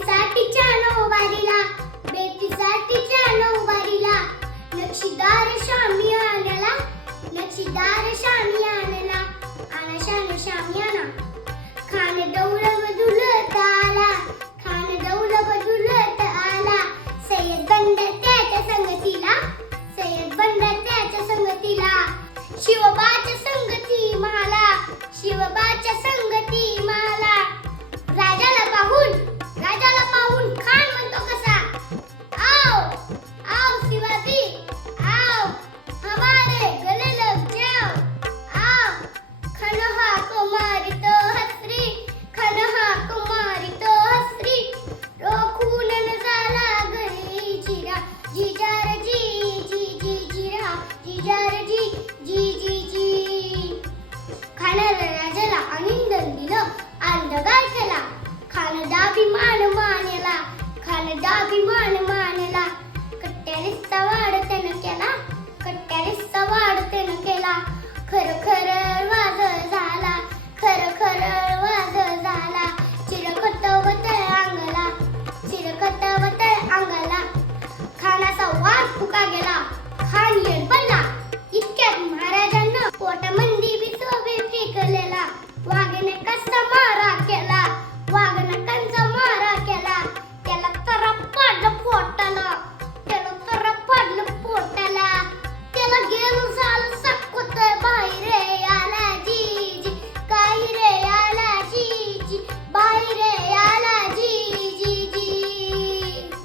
बेतीसाठीच्या नऊवारीला बेतीसाठीच्या नऊवारीला नक्षीदार शामियानाला नक्षीदार आणला आना शान आणा. खान दौल बदुलत आला खान दौल बदुलत आला. सय्यद बंद त्याच्या संगतीला सय्यद बंद त्याच्या संगतीला. शिवबाच्या संगती माला शिवबाच्या संगती माझा अभिमान मानला कट्ट्यानेचा वाढ त्यानं केला कट्ट्यानेचा वाढ त्यानं केला खर खर वाद झाला खर खर वाद झाला चिरखत वतळ अंगला चिरखत वतळ अंगला खानाचा वाद फुका गेला खान येण